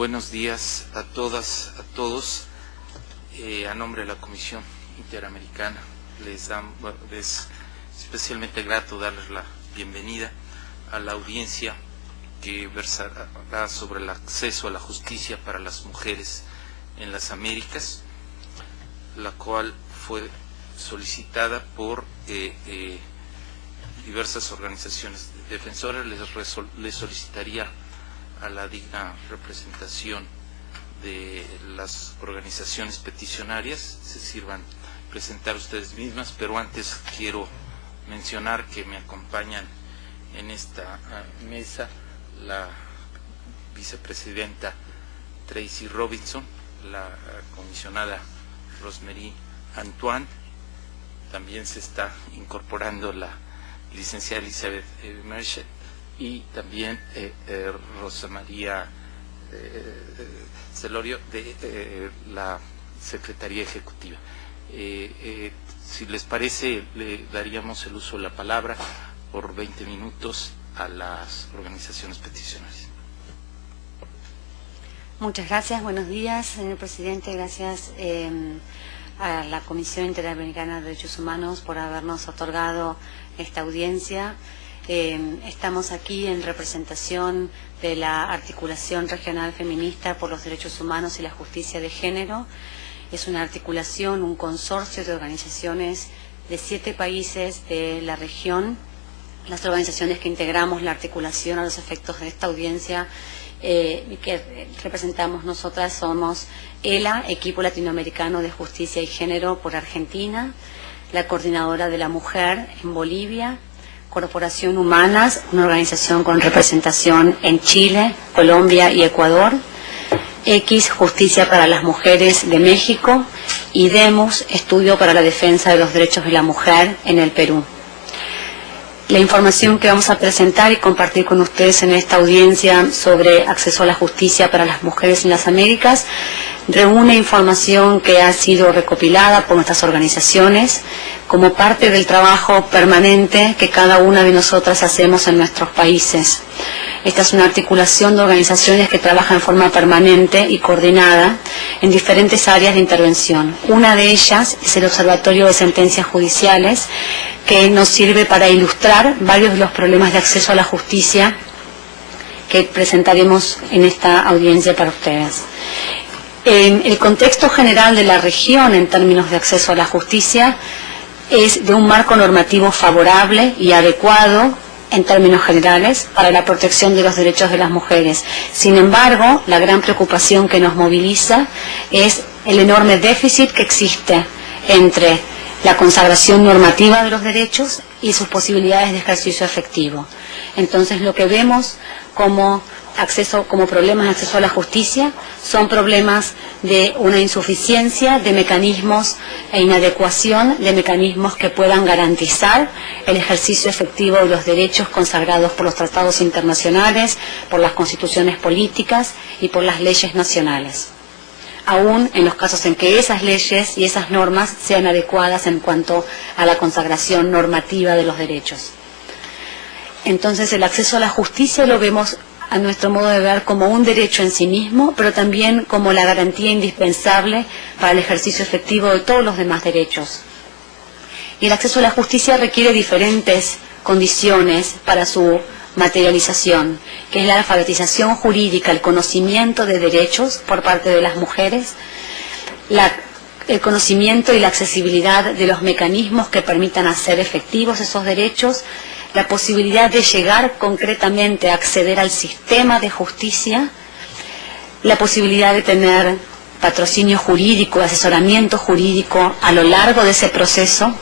Buenos días a todas, a todos. A nombre de la Comisión Interamericana es especialmente grato darles la bienvenida a la audiencia que versará sobre el acceso a la justicia para las mujeres en las Américas, la cual fue solicitada por diversas organizaciones defensoras. Les solicitaría a la digna representación de las organizaciones peticionarias se sirvan presentar ustedes mismas, pero antes quiero mencionar que me acompañan en esta mesa la vicepresidenta Tracy Robinson, la comisionada Rosemary Antoine, también se está incorporando la licenciada Elizabeth Merchet y también Rosa María Celorio de la Secretaría Ejecutiva. Si les parece, le daríamos el uso de la palabra por 20 minutos a las organizaciones peticionarias. Muchas gracias, buenos días, señor presidente. Gracias a la Comisión Interamericana de Derechos Humanos por habernos otorgado esta audiencia. Estamos aquí en representación de la Articulación Regional Feminista por los Derechos Humanos y la Justicia de Género. Es una articulación, un consorcio de organizaciones de 7 países de la región. Las organizaciones que integramos la articulación a los efectos de esta audiencia que representamos nosotras somos ELA, Equipo Latinoamericano de Justicia y Género por Argentina, la Coordinadora de la Mujer en Bolivia, Corporación Humanas, una organización con representación en Chile, Colombia y Ecuador, X, Justicia para las Mujeres de México, y DEMUS, Estudio para la Defensa de los Derechos de la Mujer en el Perú. La información que vamos a presentar y compartir con ustedes en esta audiencia sobre acceso a la justicia para las mujeres en las Américas reúne información que ha sido recopilada por nuestras organizaciones como parte del trabajo permanente que cada una de nosotras hacemos en nuestros países. Esta es una articulación de organizaciones que trabajan en forma permanente y coordinada en diferentes áreas de intervención. Una de ellas es el Observatorio de Sentencias Judiciales, que nos sirve para ilustrar varios de los problemas de acceso a la justicia que presentaremos en esta audiencia para ustedes. El contexto general de la región en términos de acceso a la justicia es de un marco normativo favorable y adecuado en términos generales para la protección de los derechos de las mujeres. Sin embargo, la gran preocupación que nos moviliza es el enorme déficit que existe entre la consagración normativa de los derechos y sus posibilidades de ejercicio efectivo. Entonces, lo que vemos como problemas de acceso a la justicia son problemas de una insuficiencia de mecanismos e inadecuación de mecanismos que puedan garantizar el ejercicio efectivo de los derechos consagrados por los tratados internacionales, por las constituciones políticas y por las leyes nacionales, aún en los casos en que esas leyes y esas normas sean adecuadas en cuanto a la consagración normativa de los derechos. Entonces, el acceso a la justicia lo vemos, a nuestro modo de ver, como un derecho en sí mismo, pero también como la garantía indispensable para el ejercicio efectivo de todos los demás derechos. Y el acceso a la justicia requiere diferentes condiciones para su materialización, que es la alfabetización jurídica, el conocimiento de derechos por parte de las mujeres, el conocimiento y la accesibilidad de los mecanismos que permitan hacer efectivos esos derechos, la posibilidad de llegar concretamente a acceder al sistema de justicia, la posibilidad de tener patrocinio jurídico, asesoramiento jurídico a lo largo de ese proceso,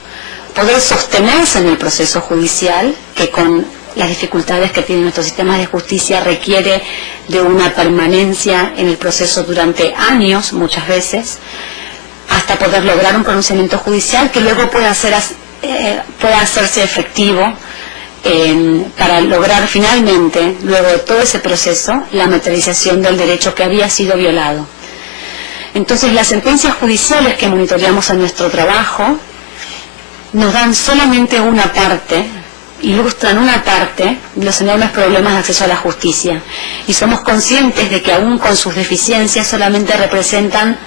poder sostenerse en el proceso judicial, que con las dificultades que tiene nuestro sistema de justicia requiere de una permanencia en el proceso durante años, muchas veces, hasta poder lograr un pronunciamiento judicial que luego pueda hacerse efectivo para lograr finalmente, luego de todo ese proceso, la materialización del derecho que había sido violado. Entonces, las sentencias judiciales que monitoreamos en nuestro trabajo nos dan solamente una parte ilustran una parte de los enormes problemas de acceso a la justicia, y somos conscientes de que aún con sus deficiencias solamente representan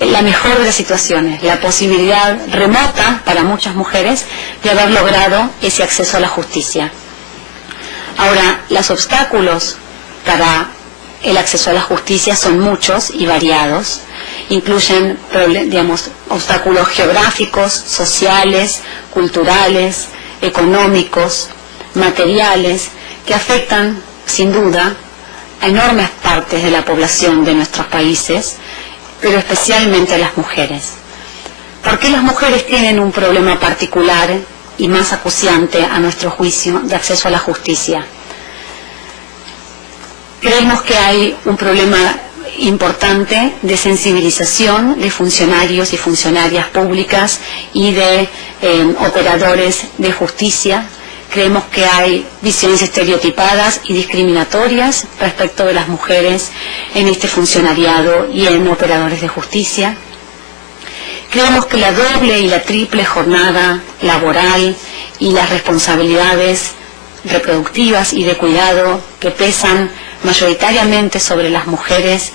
la mejor de las situaciones, la posibilidad remota para muchas mujeres de haber logrado ese acceso a la justicia. Ahora, los obstáculos para el acceso a la justicia son muchos y variados. Incluyen, obstáculos geográficos, sociales, culturales, económicos, materiales, que afectan, sin duda, a enormes partes de la población de nuestros países, pero especialmente a las mujeres. ¿Por qué las mujeres tienen un problema particular y más acuciante, a nuestro juicio, de acceso a la justicia? Creemos que hay un problema importante de sensibilización de funcionarios y funcionarias públicas y de operadores de justicia. Creemos que hay visiones estereotipadas y discriminatorias respecto de las mujeres en este funcionariado y en operadores de justicia. Creemos que la doble y la triple jornada laboral y las responsabilidades reproductivas y de cuidado que pesan mayoritariamente sobre las mujeres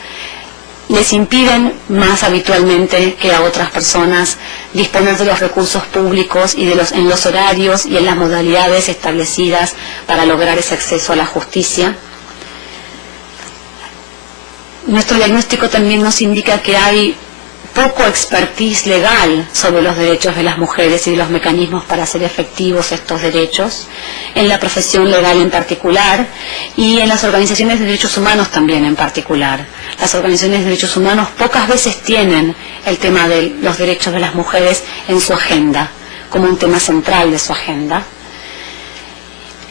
les impiden más habitualmente que a otras personas disponer de los recursos públicos y en los horarios y en las modalidades establecidas para lograr ese acceso a la justicia. Nuestro diagnóstico también nos indica que hay poco expertise legal sobre los derechos de las mujeres y de los mecanismos para hacer efectivos estos derechos, en la profesión legal en particular y en las organizaciones de derechos humanos también en particular. Las organizaciones de derechos humanos pocas veces tienen el tema de los derechos de las mujeres en su agenda, como un tema central de su agenda.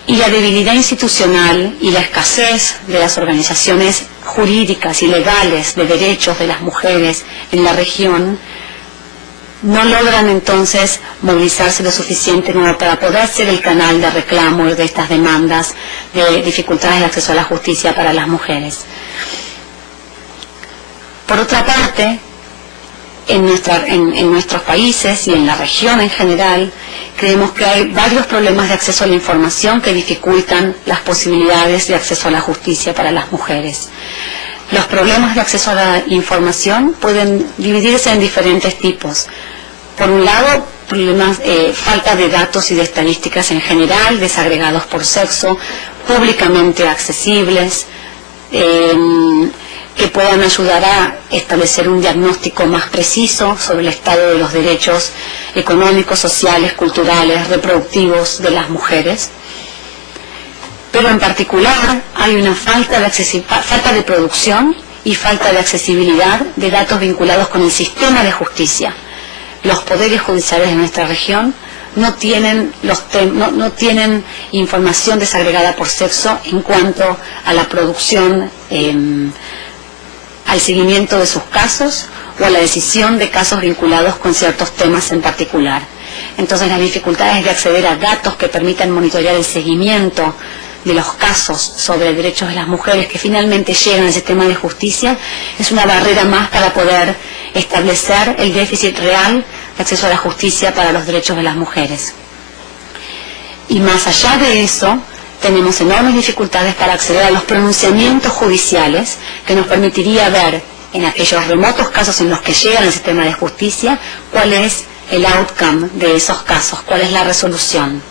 Y la debilidad institucional y la escasez de las organizaciones jurídicas y legales de derechos de las mujeres en la región no logran entonces movilizarse lo suficiente como para poder ser el canal de reclamo de estas demandas de dificultades de acceso a la justicia para las mujeres. Por otra parte, en nuestros países y en la región en general, creemos que hay varios problemas de acceso a la información que dificultan las posibilidades de acceso a la justicia para las mujeres. Los problemas de acceso a la información pueden dividirse en diferentes tipos. Por un lado, problemas, falta de datos y de estadísticas en general, desagregados por sexo, públicamente accesibles, que puedan ayudar a establecer un diagnóstico más preciso sobre el estado de los derechos económicos, sociales, culturales, reproductivos de las mujeres. Pero en particular hay una falta de producción y falta de accesibilidad de datos vinculados con el sistema de justicia. Los poderes judiciales de nuestra región no tienen información desagregada por sexo en cuanto a la producción, al seguimiento de sus casos o a la decisión de casos vinculados con ciertos temas en particular. Entonces, las dificultades de acceder a datos que permitan monitorear el seguimiento de los casos sobre derechos de las mujeres que finalmente llegan al sistema de justicia es una barrera más para poder establecer el déficit real de acceso a la justicia para los derechos de las mujeres. Y más allá de eso, tenemos enormes dificultades para acceder a los pronunciamientos judiciales que nos permitiría ver en aquellos remotos casos en los que llegan al sistema de justicia cuál es el outcome de esos casos, cuál es la resolución.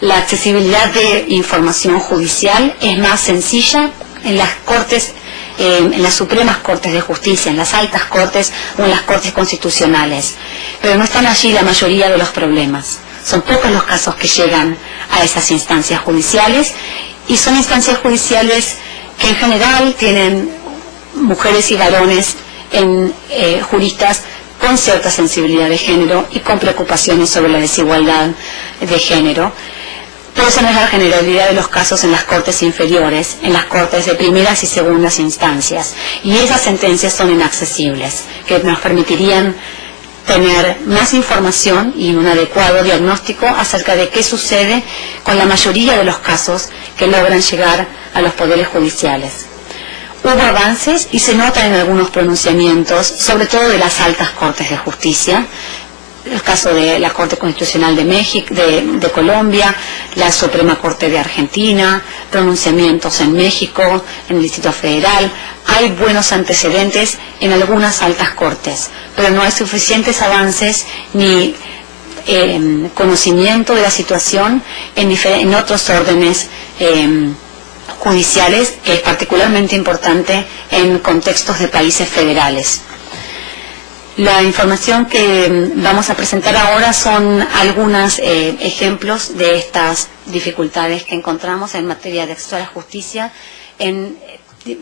La accesibilidad de información judicial es más sencilla en las cortes, en las supremas cortes de justicia, en las altas cortes o en las cortes constitucionales, pero no están allí la mayoría de los problemas. Son pocos los casos que llegan a esas instancias judiciales y son instancias judiciales que en general tienen mujeres y varones juristas con cierta sensibilidad de género y con preocupaciones sobre la desigualdad de género. Pero esa no es la generalidad de los casos en las cortes inferiores, en las cortes de primeras y segundas instancias. Y esas sentencias son inaccesibles, que nos permitirían tener más información y un adecuado diagnóstico acerca de qué sucede con la mayoría de los casos que logran llegar a los poderes judiciales. Hubo avances y se notan en algunos pronunciamientos, sobre todo de las altas cortes de justicia, el caso de la Corte Constitucional de México, de Colombia, la Suprema Corte de Argentina, pronunciamientos en México, en el Distrito Federal. Hay buenos antecedentes en algunas altas cortes, pero no hay suficientes avances ni conocimiento de la situación en otros órdenes judiciales, que es particularmente importante en contextos de países federales. La información que vamos a presentar ahora son algunos ejemplos de estas dificultades que encontramos en materia de acceso a la justicia en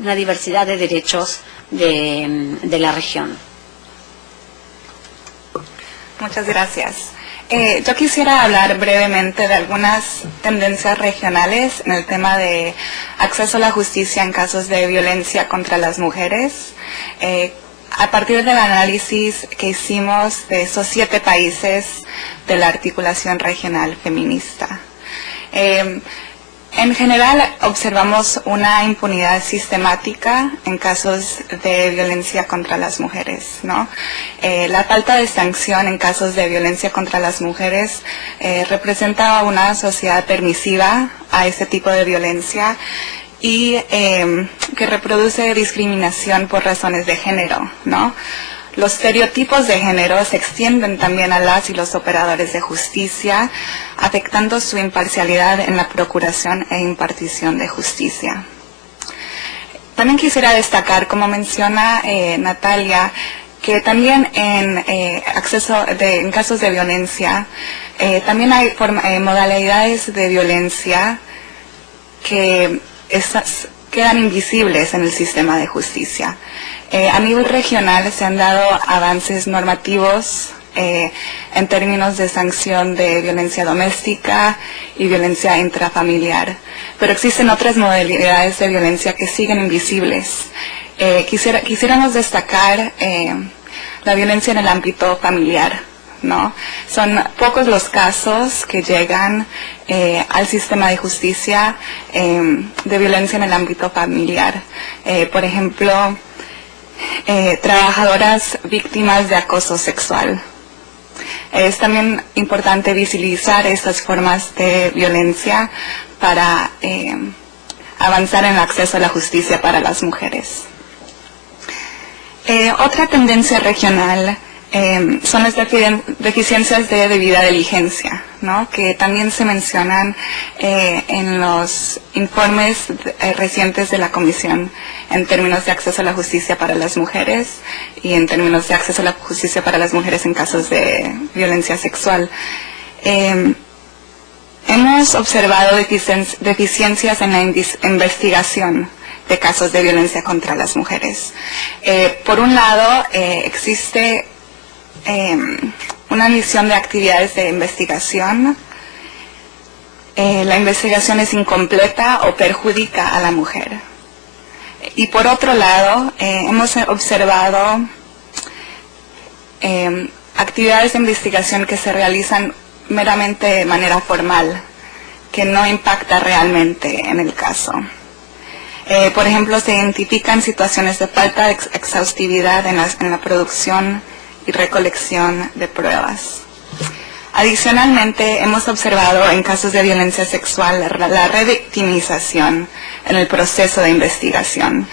una diversidad de derechos de la región. Muchas gracias. Yo quisiera hablar brevemente de algunas tendencias regionales en el tema de acceso a la justicia en casos de violencia contra las mujeres. A partir del análisis que hicimos de esos 7 países de la articulación regional feminista. En general observamos una impunidad sistemática en casos de violencia contra las mujeres, ¿no? La falta de sanción en casos de violencia contra las mujeres representa una sociedad permisiva a ese tipo de violencia y que reproduce discriminación por razones de género, ¿no? Los estereotipos de género se extienden también a las y los operadores de justicia, afectando su imparcialidad en la procuración e impartición de justicia. También quisiera destacar, como menciona Natalia, que también en casos de violencia, también hay modalidades de violencia que quedan invisibles en el sistema de justicia. A nivel regional se han dado avances normativos en términos de sanción de violencia doméstica y violencia intrafamiliar, pero existen otras modalidades de violencia que siguen invisibles. Quisiéramos destacar la violencia en el ámbito familiar, ¿no? Son pocos los casos que llegan al sistema de justicia de violencia en el ámbito familiar. Por ejemplo, trabajadoras víctimas de acoso sexual. Es también importante visibilizar estas formas de violencia para avanzar en el acceso a la justicia para las mujeres. Otra tendencia regional son las deficiencias de debida diligencia, ¿no? Que también se mencionan en los informes recientes de la Comisión en términos de acceso a la justicia para las mujeres y en términos de acceso a la justicia para las mujeres en casos de violencia sexual. Hemos observado deficiencias en la investigación de casos de violencia contra las mujeres. Por un lado, existe una misión de actividades de investigación. La investigación es incompleta o perjudica a la mujer. Y por otro lado, hemos observado actividades de investigación que se realizan meramente de manera formal, que no impacta realmente en el caso. Por ejemplo, se identifican situaciones de falta de exhaustividad en la producción y recolección de pruebas. Adicionalmente, hemos observado en casos de violencia sexual la revictimización en el proceso de investigación.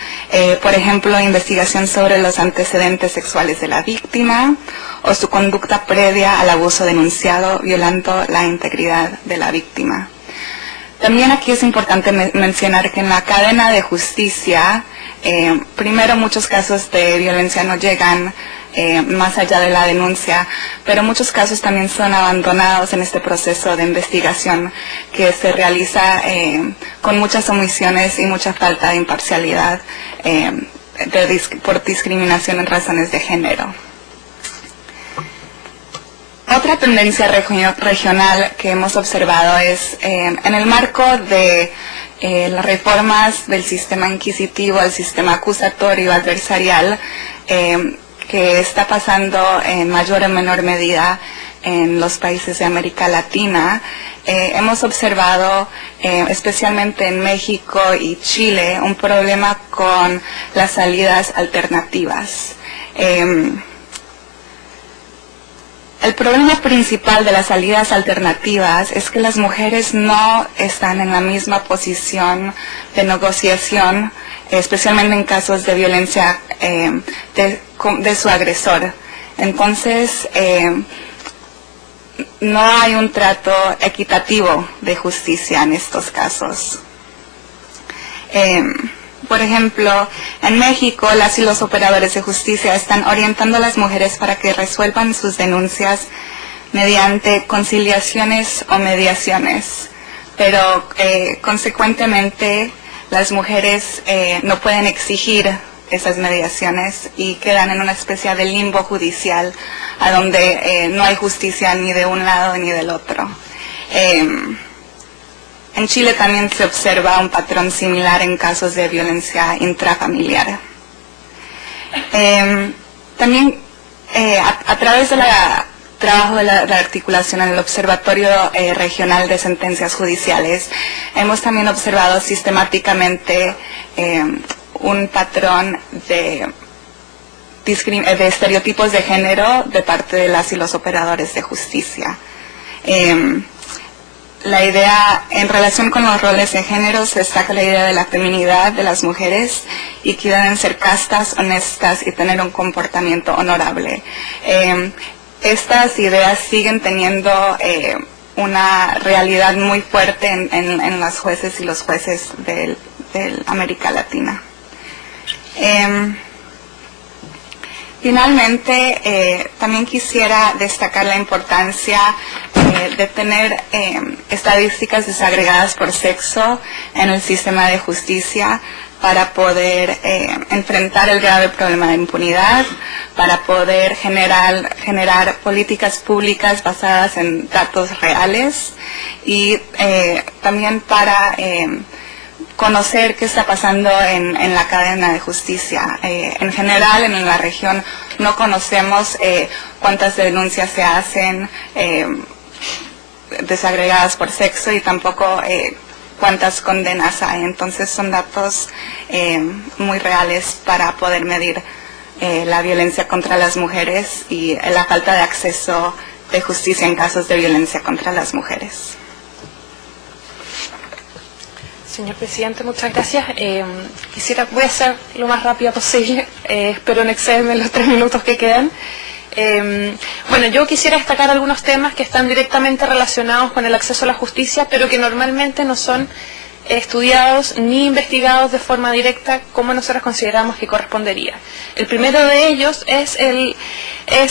Por ejemplo, investigación sobre los antecedentes sexuales de la víctima o su conducta previa al abuso denunciado, violando la integridad de la víctima. También aquí es importante mencionar que en la cadena de justicia, primero muchos casos de violencia no llegan más allá de la denuncia, pero muchos casos también son abandonados en este proceso de investigación que se realiza con muchas omisiones y mucha falta de imparcialidad por discriminación en razones de género. Otra tendencia regional que hemos observado es en el marco de las reformas del sistema inquisitivo al sistema acusatorio adversarial, que está pasando en mayor o menor medida en los países de América Latina. Hemos observado, especialmente en México y Chile, un problema con las salidas alternativas. El problema principal de las salidas alternativas es que las mujeres no están en la misma posición de negociación, especialmente en casos de violencia de su agresor. Entonces, no hay un trato equitativo de justicia en estos casos. Por ejemplo, en México, las y los operadores de justicia están orientando a las mujeres para que resuelvan sus denuncias mediante conciliaciones o mediaciones, pero consecuentemente las mujeres no pueden exigir esas mediaciones y quedan en una especie de limbo judicial a donde no hay justicia ni de un lado ni del otro. En Chile también se observa un patrón similar en casos de violencia intrafamiliar. También a través del trabajo de la articulación en el Observatorio Regional de Sentencias Judiciales, hemos también observado sistemáticamente un patrón de estereotipos de género de parte de las y los operadores de justicia. La idea, en relación con los roles de género, se destaca la idea de la feminidad de las mujeres y que deben ser castas, honestas y tener un comportamiento honorable. Estas ideas siguen teniendo una realidad muy fuerte en las jueces y los jueces de América Latina. Finalmente, también quisiera destacar la importancia de tener estadísticas desagregadas por sexo en el sistema de justicia para poder enfrentar el grave problema de impunidad, para poder generar políticas públicas basadas en datos reales y también para conocer qué está pasando en la cadena de justicia. En general, en la región no conocemos cuántas denuncias se hacen desagregadas por sexo y tampoco cuántas condenas hay. Entonces son datos muy reales para poder medir la violencia contra las mujeres y la falta de acceso de justicia en casos de violencia contra las mujeres. Señor presidente, muchas gracias. Voy a ser lo más rápida posible, espero no excederme en los 3 minutos que quedan. Bueno, yo quisiera destacar algunos temas que están directamente relacionados con el acceso a la justicia, pero que normalmente no son estudiados ni investigados de forma directa como nosotros consideramos que correspondería. El primero de ellos es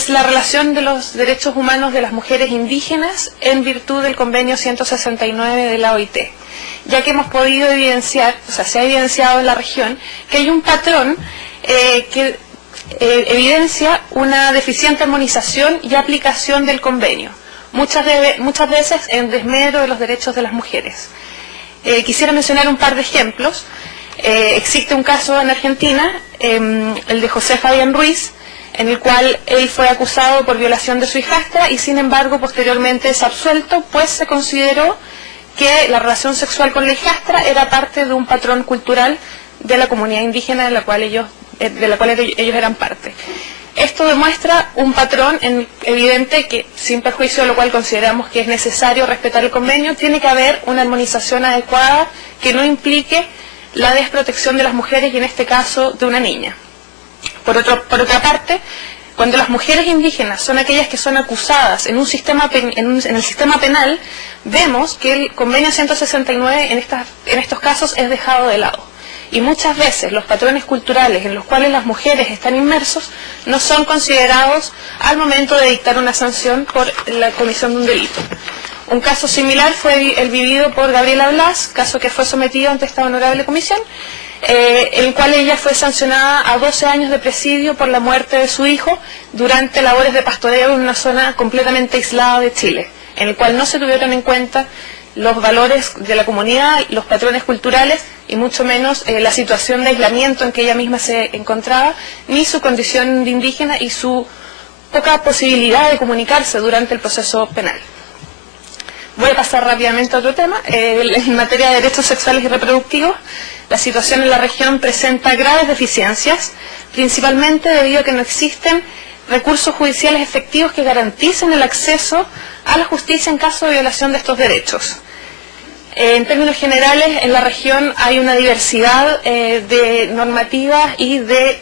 la relación de los derechos humanos de las mujeres indígenas en virtud del convenio 169 de la OIT, ya que hemos podido evidenciar, se ha evidenciado en la región, que hay un patrón que evidencia una deficiente armonización y aplicación del convenio, muchas veces en desmedro de los derechos de las mujeres. Quisiera mencionar un par de ejemplos. Existe un caso en Argentina, el de José Fabián Ruiz, en el cual él fue acusado por violación de su hijastra y sin embargo posteriormente es absuelto, pues se consideró que la relación sexual con la hijastra era parte de un patrón cultural de la comunidad indígena de la cual ellos eran parte. Esto demuestra un patrón evidente que, sin perjuicio de lo cual consideramos que es necesario respetar el convenio, tiene que haber una armonización adecuada que no implique la desprotección de las mujeres y en este caso de una niña. Por otra parte, cuando las mujeres indígenas son aquellas que son acusadas en el sistema penal, vemos que el convenio 169 en estos casos es dejado de lado. Y muchas veces los patrones culturales en los cuales las mujeres están inmersos no son considerados al momento de dictar una sanción por la comisión de un delito. Un caso similar fue el vivido por Gabriela Blas, caso que fue sometido ante esta honorable comisión, en el cual ella fue sancionada a 12 años de presidio por la muerte de su hijo durante labores de pastoreo en una zona completamente aislada de Chile, en el cual no se tuvieron en cuenta los valores de la comunidad, los patrones culturales y mucho menos la situación de aislamiento en que ella misma se encontraba, ni su condición de indígena y su poca posibilidad de comunicarse durante el proceso penal. Voy a pasar rápidamente a otro tema. En materia de derechos sexuales y reproductivos, la situación en la región presenta graves deficiencias, principalmente debido a que no existen recursos judiciales efectivos que garanticen el acceso a la justicia en caso de violación de estos derechos. En términos generales, en la región hay una diversidad de normativas y de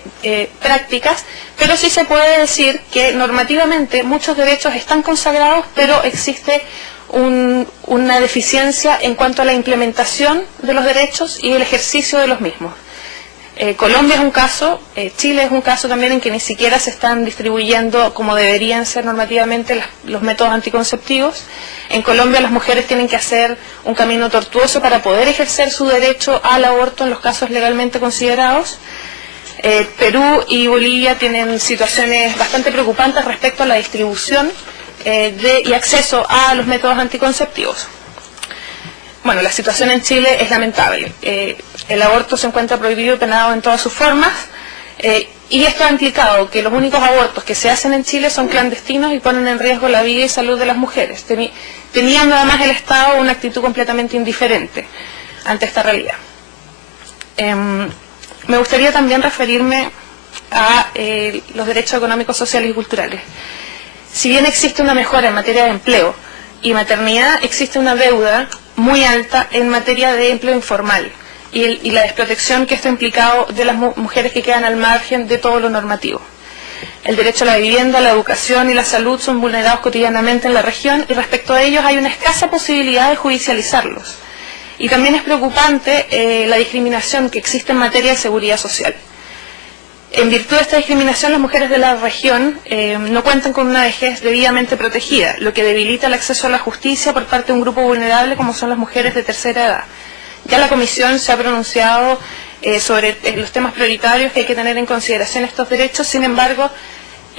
prácticas, pero sí se puede decir que normativamente muchos derechos están consagrados, pero existe una deficiencia en cuanto a la implementación de los derechos y el ejercicio de los mismos. Colombia es un caso, Chile es un caso también en que ni siquiera se están distribuyendo como deberían ser normativamente los métodos anticonceptivos. En Colombia las mujeres tienen que hacer un camino tortuoso para poder ejercer su derecho al aborto en los casos legalmente considerados. Perú y Bolivia tienen situaciones bastante preocupantes respecto a la distribución y acceso a los métodos anticonceptivos. Bueno, la situación en Chile es lamentable. El aborto se encuentra prohibido y penado en todas sus formas, y esto ha implicado que los únicos abortos que se hacen en Chile son clandestinos y ponen en riesgo la vida y salud de las mujeres, teniendo además el Estado una actitud completamente indiferente ante esta realidad. Me gustaría también referirme a los derechos económicos, sociales y culturales. Si bien existe una mejora en materia de empleo y maternidad, existe una deuda muy alta en materia de empleo informal y la desprotección que esto ha implicado de las mujeres que quedan al margen de todo lo normativo. El derecho a la vivienda, la educación y la salud son vulnerados cotidianamente en la región, y respecto a ellos hay una escasa posibilidad de judicializarlos. Y también es preocupante la discriminación que existe en materia de seguridad social. En virtud de esta discriminación, las mujeres de la región no cuentan con una vejez debidamente protegida, lo que debilita el acceso a la justicia por parte de un grupo vulnerable como son las mujeres de tercera edad. Ya la Comisión se ha pronunciado sobre los temas prioritarios que hay que tener en consideración estos derechos. Sin embargo,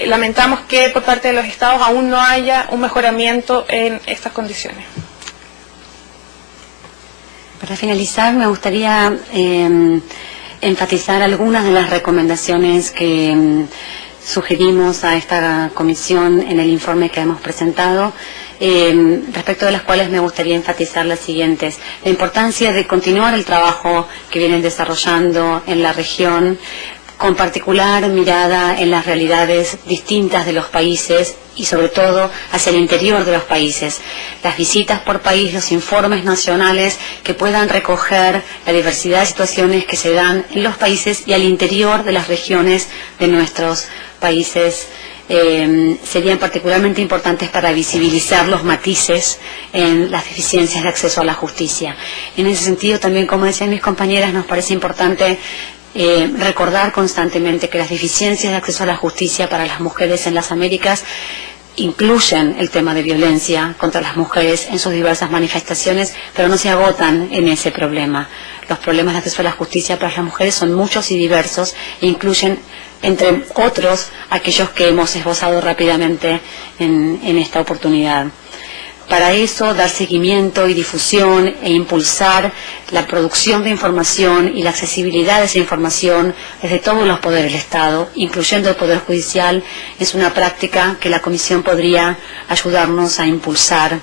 lamentamos que por parte de los Estados aún no haya un mejoramiento en estas condiciones. Para finalizar, me gustaría enfatizar algunas de las recomendaciones que sugerimos a esta comisión en el informe que hemos presentado, respecto de las cuales me gustaría enfatizar las siguientes. La importancia de continuar el trabajo que vienen desarrollando en la región, con particular mirada en las realidades distintas de los países y sobre todo hacia el interior de los países. Las visitas por país, los informes nacionales que puedan recoger la diversidad de situaciones que se dan en los países y al interior de las regiones de nuestros países serían particularmente importantes para visibilizar los matices en las deficiencias de acceso a la justicia. En ese sentido, también, como decían mis compañeras, nos parece importante recordar constantemente que las deficiencias de acceso a la justicia para las mujeres en las Américas incluyen el tema de violencia contra las mujeres en sus diversas manifestaciones, pero no se agotan en ese problema. Los problemas de acceso a la justicia para las mujeres son muchos y diversos e incluyen, entre otros, aquellos que hemos esbozado rápidamente en esta oportunidad. Para eso, dar seguimiento y difusión e impulsar la producción de información y la accesibilidad de esa información desde todos los poderes del Estado, incluyendo el Poder Judicial, es una práctica que la Comisión podría ayudarnos a impulsar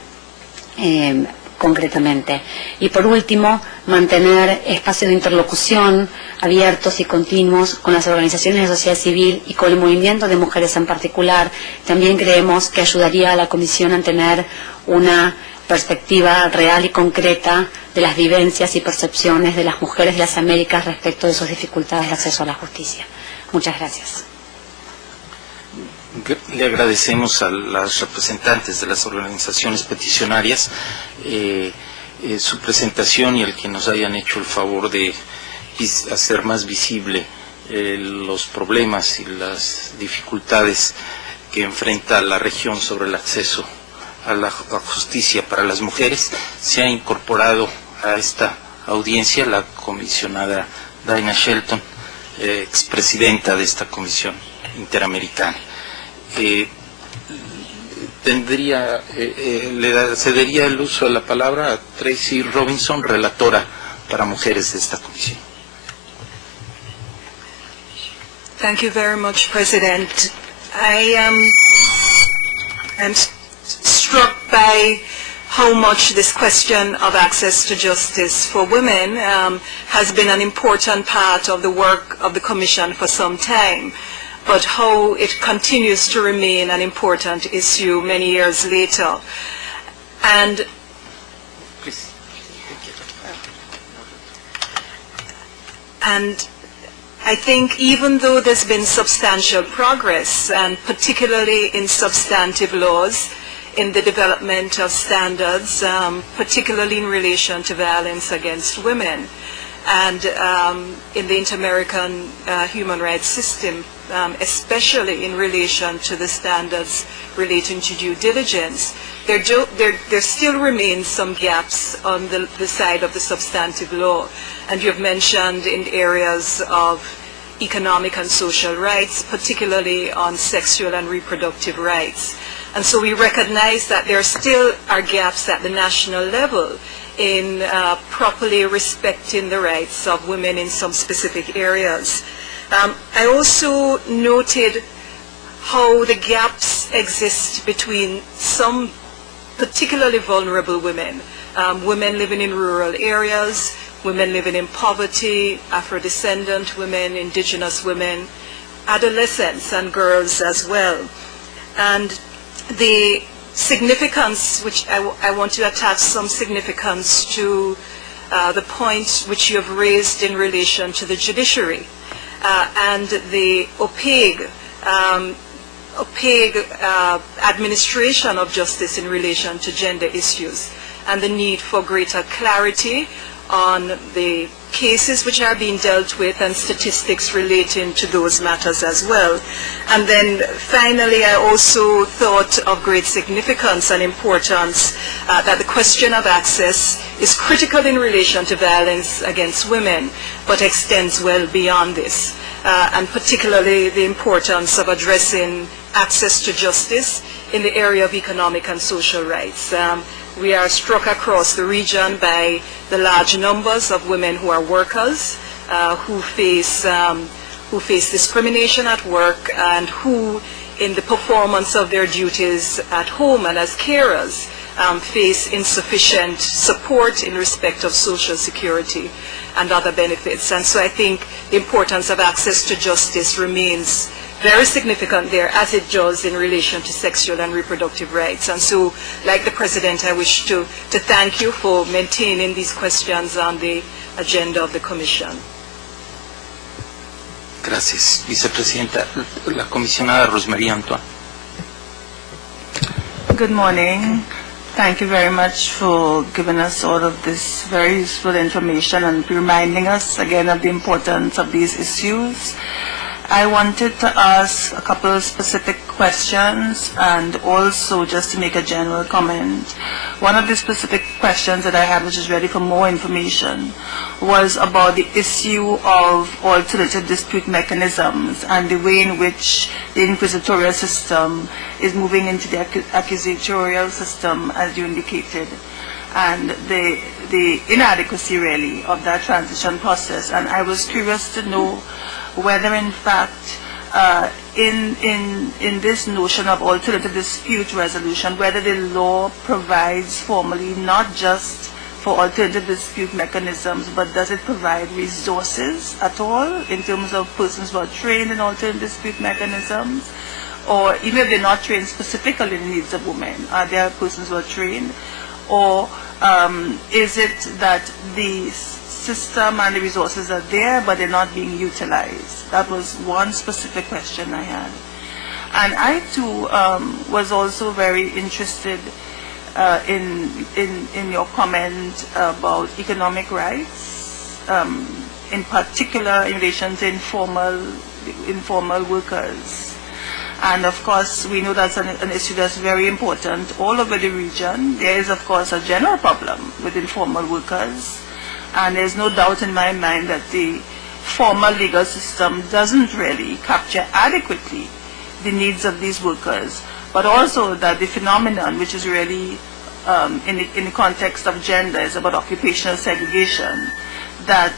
concretamente. Y por último, mantener espacios de interlocución abiertos y continuos con las organizaciones de sociedad civil y con el movimiento de mujeres en particular. También creemos que ayudaría a la Comisión a tener una perspectiva real y concreta de las vivencias y percepciones de las mujeres de las Américas respecto de sus dificultades de acceso a la justicia. Muchas gracias. Le agradecemos a las representantes de las organizaciones peticionarias su presentación y el que nos hayan hecho el favor de hacer más visible los problemas y las dificultades que enfrenta la región sobre el acceso a la justicia para las mujeres. Se ha incorporado a esta audiencia la comisionada Dinah Shelton, expresidenta de esta Comisión Interamericana. Le cedería el uso de la palabra a Tracy Robinson, relatora para mujeres de esta comisión. Thank you very much, President. I am struck by how much this question of access to justice for women has been an important part of the work of the Commission for some time. but how it continues to remain an important issue many years later. And Please. And I think even though there's been substantial progress, and particularly in substantive laws, in the development of standards, particularly in relation to violence against women, and in the Inter-American human rights system, especially in relation to the standards relating to due diligence, there still remains some gaps on the side of the substantive law. And you've mentioned in areas of economic and social rights, particularly on sexual and reproductive rights. And so we recognize that there still are gaps at the national level in properly respecting the rights of women in some specific areas. I also noted how the gaps exist between some particularly vulnerable women, women living in rural areas, women living in poverty, Afro-descendant women, indigenous women, adolescents and girls as well. And the significance, which I want to attach some significance to the point which you have raised in relation to the judiciary and the opaque administration of justice in relation to gender issues, and the need for greater clarity on the cases which are being dealt with and statistics relating to those matters as well. And then finally, I also thought of great significance and importance that the question of access is critical in relation to violence against women, but extends well beyond this. And particularly the importance of addressing access to justice in the area of economic and social rights. We are struck across the region by the large numbers of women who are workers, who face discrimination at work, and who, in the performance of their duties at home and as carers, face insufficient support in respect of social security and other benefits. And so I think the importance of access to justice remains very significant there, as it does in relation to sexual and reproductive rights. And so, like the President, I wish to thank you for maintaining these questions on the agenda of the Commission. Gracias, Vicepresidenta. La comisionada Rosemary Antoine. Good morning. Thank you very much for giving us all of this very useful information and reminding us again of the importance of these issues. I wanted to ask a couple of specific questions and also just to make a general comment. One of the specific questions that I had, which is ready for more information, was about the issue of alternative dispute mechanisms and the way in which the inquisitorial system is moving into the accusatorial system, as you indicated, and the inadequacy, really, of that transition process. And I was curious to know whether, in fact, in this notion of alternative dispute resolution, whether the law provides formally not just for alternative dispute mechanisms, but does it provide resources at all in terms of persons who are trained in alternative dispute mechanisms? Or even if they're not trained specifically in the needs of women, are there persons who are trained? Or is it that the system and the resources are there, but they're not being utilized? That was one specific question I had. And I too was also very interested in your comment about economic rights, in particular in relation to informal workers. And of course, we know that's an issue that's very important all over the region. There is, of course, a general problem with informal workers. And there's no doubt in my mind that the formal legal system doesn't really capture adequately the needs of these workers, but also that the phenomenon, which is really in the context of gender, is about occupational segregation, that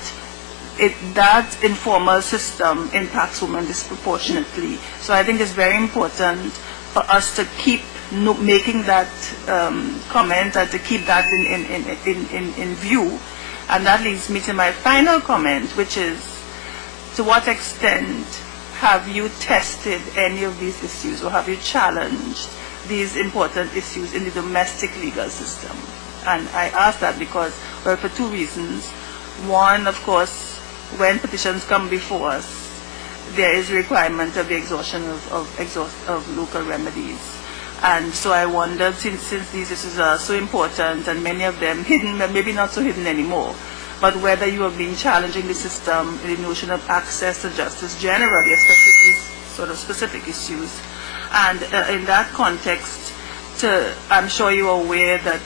informal system impacts women disproportionately. So I think it's very important for us to keep making that comment, and to keep that in view. And that leads me to my final comment, which is, to what extent have you tested any of these issues, or have you challenged these important issues in the domestic legal system? And I ask that because, well, for two reasons. One, of course, when petitions come before us, there is a requirement of the exhaustion of local remedies. And so I wondered, since these issues are so important and many of them hidden, maybe not so hidden anymore, but whether you have been challenging the system, the notion of access to justice generally, especially these sort of specific issues. And in that context, I'm sure you are aware that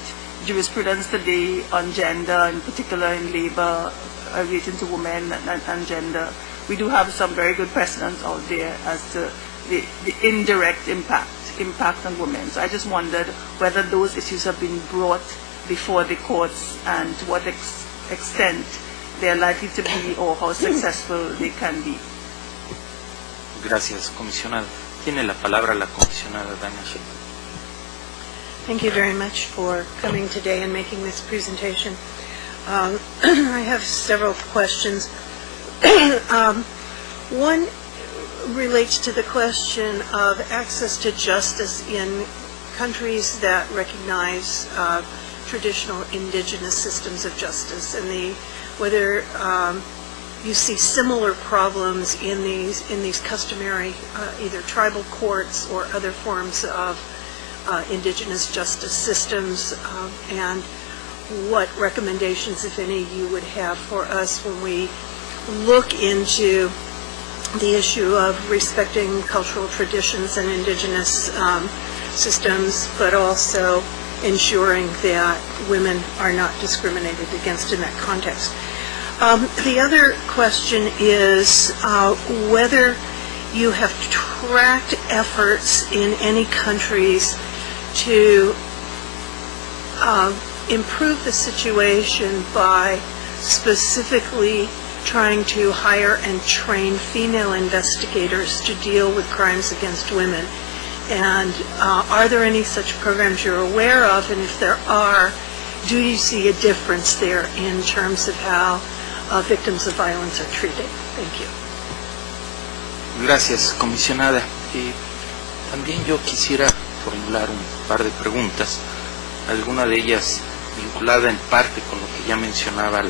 jurisprudence today on gender, in particular in labor, relating to women and gender, we do have some very good precedents out there as to the indirect impact on women. So I just wondered whether those issues have been brought before the courts and to what extent they are likely to be, or how successful they can be. Gracias, comisionada. Tiene la palabra la comisionada Daina Shelton. Thank you very much for coming today and making this presentation. I have several questions. One relates to the question of access to justice in countries that recognize traditional indigenous systems of justice, and whether you see similar problems in these customary either tribal courts or other forms of indigenous justice systems, and what recommendations, if any, you would have for us when we look into the issue of respecting cultural traditions and indigenous systems, but also ensuring that women are not discriminated against in that context. The other question is whether you have tracked efforts in any countries to improve the situation by specifically trying to hire and train female investigators to deal with crimes against women. And are there any such programs you're aware of? And if there are, do you see a difference there in terms of how victims of violence are treated? Thank you. Gracias, comisionada. También yo quisiera formular un par de preguntas, alguna de ellas vinculada en parte con lo que ya mencionaba la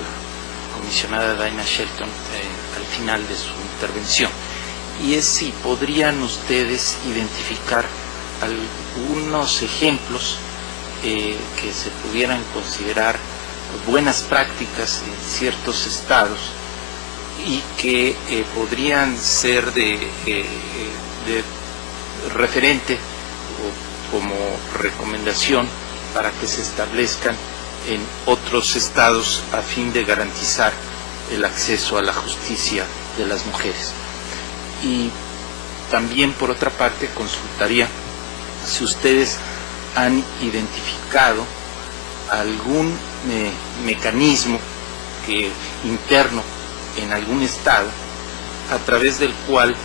comisionada Daina Shelton al final de su intervención, y es si podrían ustedes identificar algunos ejemplos que se pudieran considerar buenas prácticas en ciertos estados y que podrían ser de referente o como recomendación para que se establezcan en otros estados a fin de garantizar el acceso a la justicia de las mujeres. Y también, por otra parte, consultaría si ustedes han identificado algún mecanismo interno en algún estado a través del cual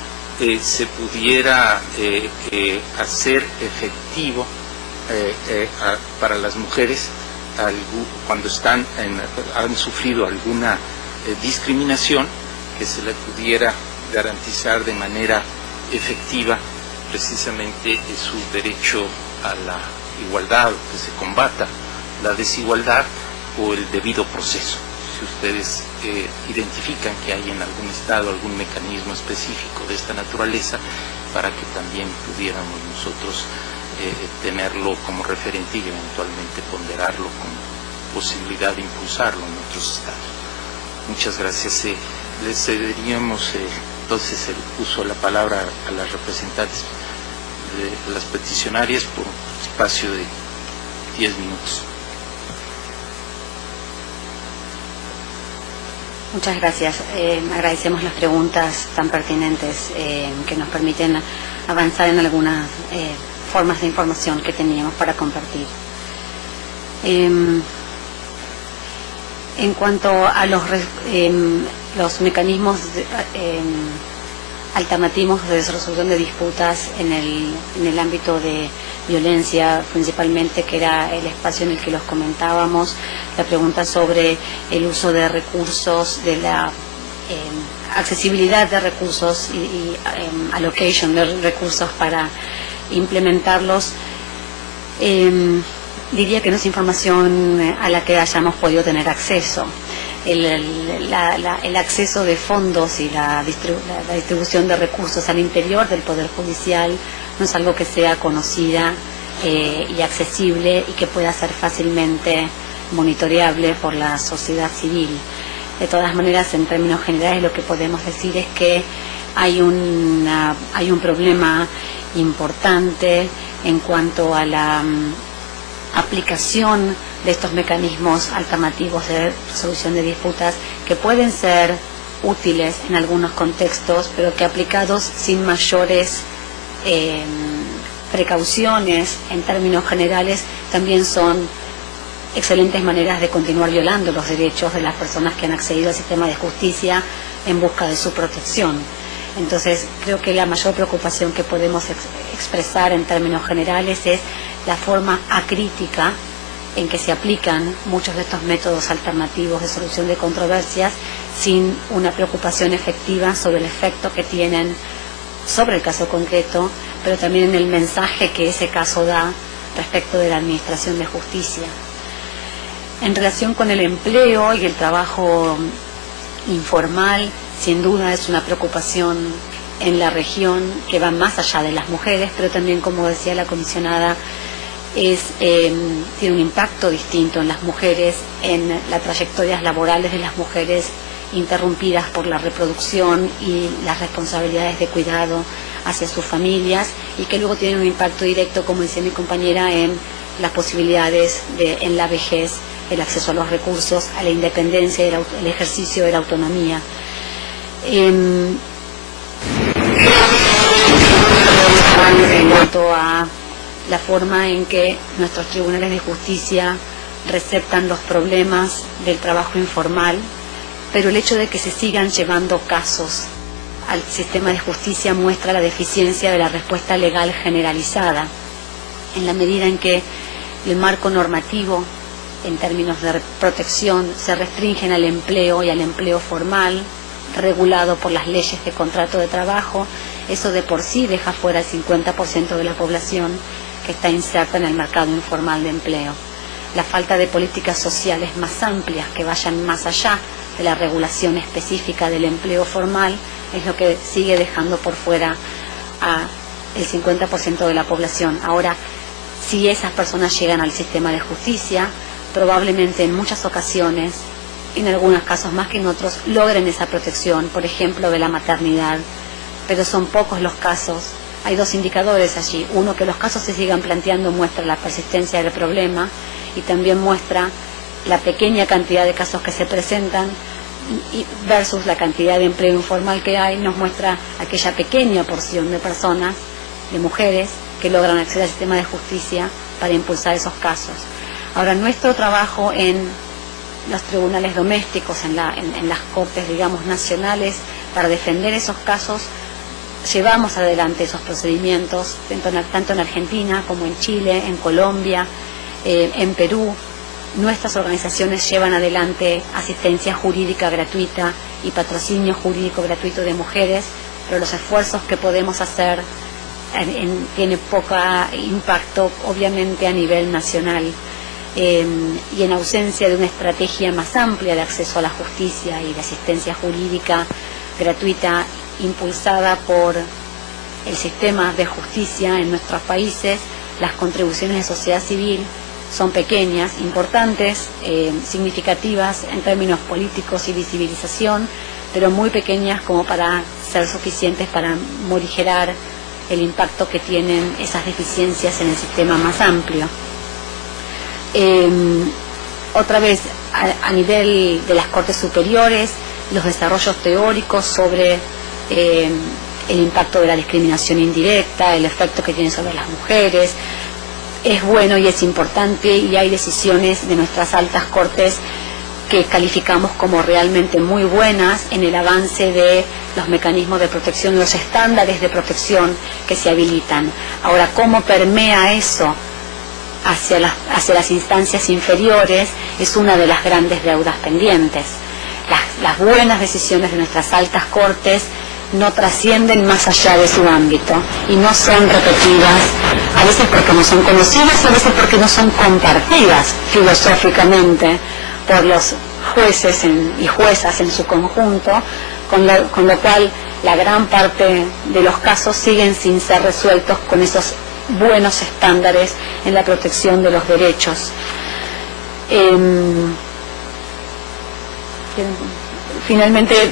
se pudiera hacer efectivo para las mujeres cuando han sufrido alguna discriminación, que se le pudiera garantizar de manera efectiva precisamente su derecho a la igualdad, que se combata la desigualdad o el debido proceso. Si ustedes identifican que hay en algún estado algún mecanismo específico de esta naturaleza, para que también pudiéramos nosotros tenerlo como referente y eventualmente ponderarlo con posibilidad de impulsarlo en otros estados. Muchas gracias. Les cederíamos entonces el uso de la palabra a las representantes de las peticionarias por un espacio de 10 minutos. Muchas gracias. Agradecemos las preguntas tan pertinentes que nos permiten avanzar en algunas formas de información que teníamos para compartir. En cuanto a los mecanismos alternativos de resolución de disputas en el ámbito de violencia, principalmente, que era el espacio en el que los comentábamos, la pregunta sobre el uso de recursos de la accesibilidad de recursos y allocation de recursos para implementarlos, diría que no es información a la que hayamos podido tener acceso. El acceso de fondos y la distribución de recursos al interior del Poder Judicial no es algo que sea conocida y accesible y que pueda ser fácilmente monitoreable por la sociedad civil. De todas maneras, en términos generales, lo que podemos decir es que hay un problema importante en cuanto a la aplicación de estos mecanismos alternativos de resolución de disputas, que pueden ser útiles en algunos contextos, pero que aplicados sin mayores precauciones en términos generales también son excelentes maneras de continuar violando los derechos de las personas que han accedido al sistema de justicia en busca de su protección. Entonces, creo que la mayor preocupación que podemos expresar en términos generales es la forma acrítica en que se aplican muchos de estos métodos alternativos de solución de controversias sin una preocupación efectiva sobre el efecto que tienen sobre el caso concreto, pero también en el mensaje que ese caso da respecto de la administración de justicia. En relación con el empleo y el trabajo informal, sin duda es una preocupación en la región que va más allá de las mujeres, pero también, como decía la comisionada, tiene un impacto distinto en las mujeres, en las trayectorias laborales de las mujeres interrumpidas por la reproducción y las responsabilidades de cuidado hacia sus familias, y que luego tienen un impacto directo, como decía mi compañera, en las posibilidades en la vejez, el acceso a los recursos, a la independencia y el ejercicio de la autonomía. En cuanto a la forma en que nuestros tribunales de justicia receptan los problemas del trabajo informal, pero el hecho de que se sigan llevando casos al sistema de justicia muestra la deficiencia de la respuesta legal generalizada, en la medida en que el marco normativo en términos de protección se restringen al empleo y al empleo formal, regulado por las leyes de contrato de trabajo. Eso de por sí deja fuera el 50% de la población que está inserta en el mercado informal de empleo. La falta de políticas sociales más amplias que vayan más allá de la regulación específica del empleo formal es lo que sigue dejando por fuera a el 50% de la población. Ahora, si esas personas llegan al sistema de justicia, probablemente en muchas ocasiones, en algunos casos más que en otros, logren esa protección, por ejemplo, de la maternidad, pero son pocos los casos. Hay dos indicadores allí. Uno, que los casos se sigan planteando muestra la persistencia del problema, y también muestra la pequeña cantidad de casos que se presentan versus la cantidad de empleo informal que hay. Nos muestra aquella pequeña porción de personas, de mujeres, que logran acceder al sistema de justicia para impulsar esos casos. Ahora, nuestro trabajo en los tribunales domésticos, en las cortes, digamos, nacionales, para defender esos casos, llevamos adelante esos procedimientos, tanto en Argentina como en Chile, en Colombia, en Perú. Nuestras organizaciones llevan adelante asistencia jurídica gratuita y patrocinio jurídico gratuito de mujeres, pero los esfuerzos que podemos hacer tienen poco impacto, obviamente, a nivel nacional. Y en ausencia de una estrategia más amplia de acceso a la justicia y de asistencia jurídica gratuita impulsada por el sistema de justicia en nuestros países, las contribuciones de sociedad civil son pequeñas, importantes, significativas en términos políticos y visibilización, pero muy pequeñas como para ser suficientes para morigerar el impacto que tienen esas deficiencias en el sistema más amplio. Otra vez, a nivel de las Cortes Superiores, los desarrollos teóricos sobre el impacto de la discriminación indirecta, el efecto que tiene sobre las mujeres, es bueno y es importante, y hay decisiones de nuestras altas cortes que calificamos como realmente muy buenas en el avance de los mecanismos de protección, los estándares de protección que se habilitan. Ahora, ¿cómo permea eso hacia las instancias inferiores? Es una de las grandes deudas pendientes. Las las buenas decisiones de nuestras altas cortes no trascienden más allá de su ámbito y no son repetidas, a veces porque no son conocidas, a veces porque no son compartidas filosóficamente por los jueces y juezas en su conjunto, con lo cual la gran parte de los casos siguen sin ser resueltos con esos buenos estándares en la protección de los derechos. Finalmente,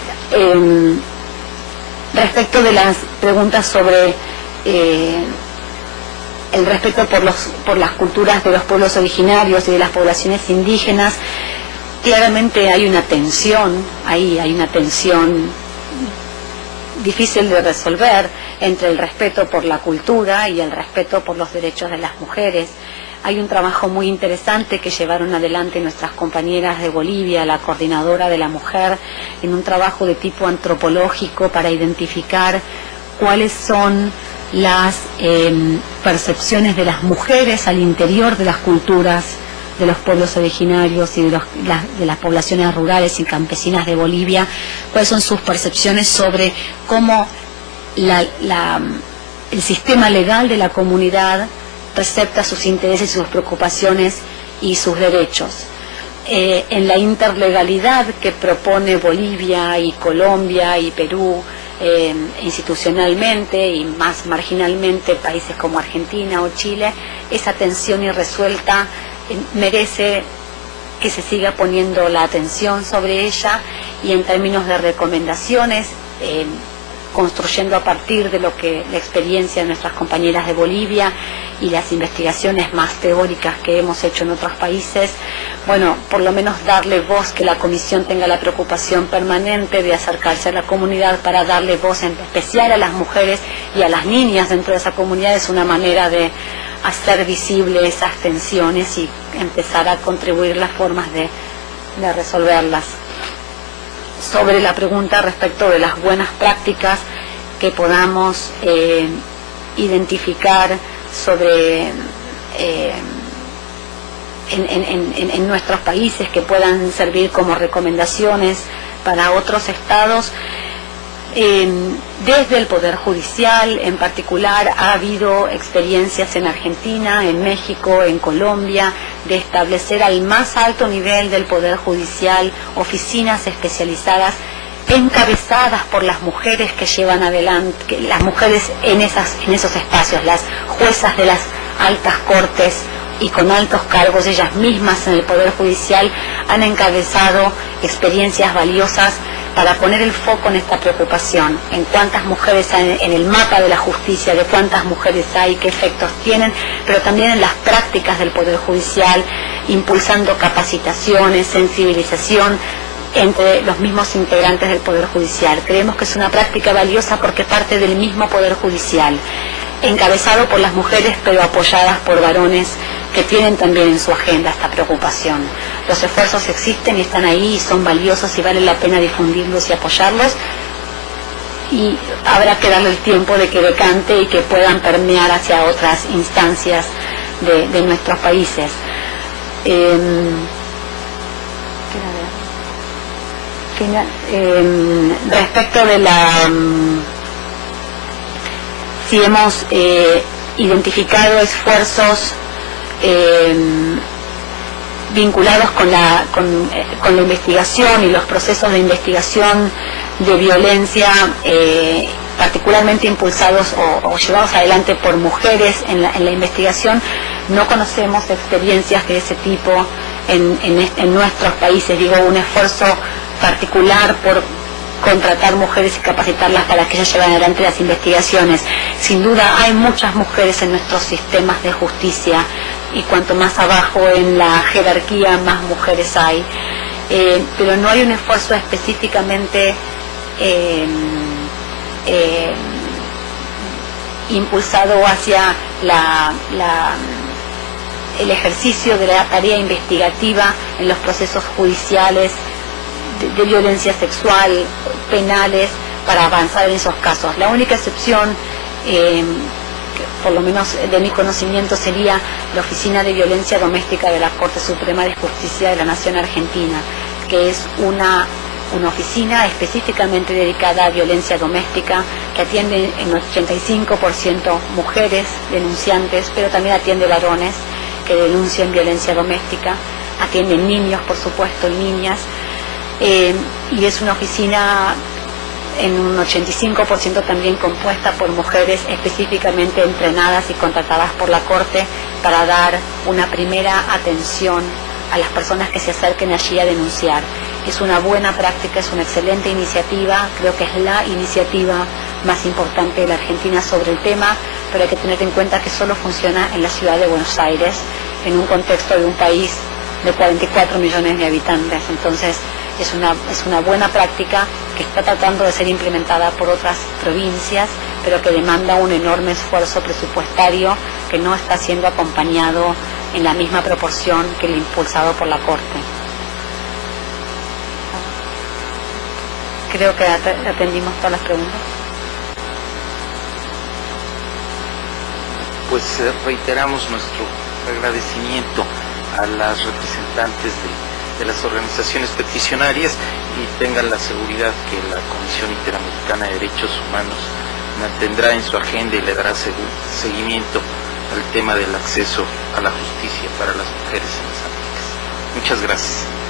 respecto de las preguntas sobre el respeto por las culturas de los pueblos originarios y de las poblaciones indígenas, claramente hay una tensión, hay una tensión difícil de resolver entre el respeto por la cultura y el respeto por los derechos de las mujeres. Hay un trabajo muy interesante que llevaron adelante nuestras compañeras de Bolivia, la coordinadora de la mujer, en un trabajo de tipo antropológico para identificar cuáles son las percepciones de las mujeres al interior de las culturas de los pueblos originarios y de las poblaciones rurales y campesinas de Bolivia, cuáles son sus percepciones sobre cómo el sistema legal de la comunidad recepta sus intereses y sus preocupaciones y sus derechos. En la interlegalidad que propone Bolivia y Colombia y Perú institucionalmente y más marginalmente países como Argentina o Chile, esa tensión irresuelta merece que se siga poniendo la atención sobre ella y en términos de recomendaciones, construyendo a partir de lo que la experiencia de nuestras compañeras de Bolivia y las investigaciones más teóricas que hemos hecho en otros países, bueno, por lo menos darle voz, que la Comisión tenga la preocupación permanente de acercarse a la comunidad para darle voz en especial a las mujeres y a las niñas dentro de esa comunidad. Es una manera de hacer visible esas tensiones y empezar a contribuir las formas de resolverlas. Sobre la pregunta respecto de las buenas prácticas que podamos identificar sobre en nuestros países que puedan servir como recomendaciones para otros estados, desde el Poder Judicial en particular ha habido experiencias en Argentina, en México, en Colombia, de establecer al más alto nivel del Poder Judicial oficinas especializadas encabezadas por las mujeres que llevan adelante, las mujeres en esos espacios, las juezas de las altas cortes y con altos cargos, ellas mismas en el Poder Judicial han encabezado experiencias valiosas para poner el foco en esta preocupación, en cuántas mujeres hay en el mapa de la justicia, de cuántas mujeres hay, qué efectos tienen, pero también en las prácticas del Poder Judicial, impulsando capacitaciones, sensibilización entre los mismos integrantes del Poder Judicial. Creemos que es una práctica valiosa porque parte del mismo Poder Judicial, encabezado por las mujeres pero apoyadas por varones que tienen también en su agenda esta preocupación. Los esfuerzos existen y están ahí y son valiosos y vale la pena difundirlos y apoyarlos, y habrá que darle el tiempo de que decante y que puedan permear hacia otras instancias de nuestros países. Respecto de si hemos identificado esfuerzos vinculados con la investigación y los procesos de investigación de violencia, particularmente impulsados o llevados adelante por mujeres en la investigación, no conocemos experiencias de ese tipo en nuestros países. Digo, un esfuerzo particular por contratar mujeres y capacitarlas para que ellas lleven adelante las investigaciones. Sin duda hay muchas mujeres en nuestros sistemas de justicia y cuanto más abajo en la jerarquía más mujeres hay, pero no hay un esfuerzo específicamente impulsado hacia el ejercicio de la tarea investigativa en los procesos judiciales de violencia sexual, penales, para avanzar en esos casos. La única excepción, por lo menos de mi conocimiento, sería la Oficina de Violencia Doméstica de la Corte Suprema de Justicia de la Nación Argentina, que es una una oficina específicamente dedicada a violencia doméstica que atiende en 85% mujeres denunciantes, pero también atiende varones que denuncian violencia doméstica, atiende niños, por supuesto, y niñas, y es una oficina en un 85% también compuesta por mujeres específicamente entrenadas y contratadas por la Corte para dar una primera atención a las personas que se acerquen allí a denunciar. Es una buena práctica, es una excelente iniciativa, creo que es la iniciativa más importante de la Argentina sobre el tema, pero hay que tener en cuenta que solo funciona en la ciudad de Buenos Aires, en un contexto de un país de 44 millones de habitantes. Entonces, es una buena práctica que está tratando de ser implementada por otras provincias, pero que demanda un enorme esfuerzo presupuestario que no está siendo acompañado en la misma proporción que el impulsado por la Corte. Creo que atendimos todas las preguntas. Pues reiteramos nuestro agradecimiento a las representantes de las organizaciones peticionarias y tengan la seguridad que la Comisión Interamericana de Derechos Humanos mantendrá en su agenda y le dará seguimiento al tema del acceso a la justicia para las mujeres en las Américas. Muchas gracias.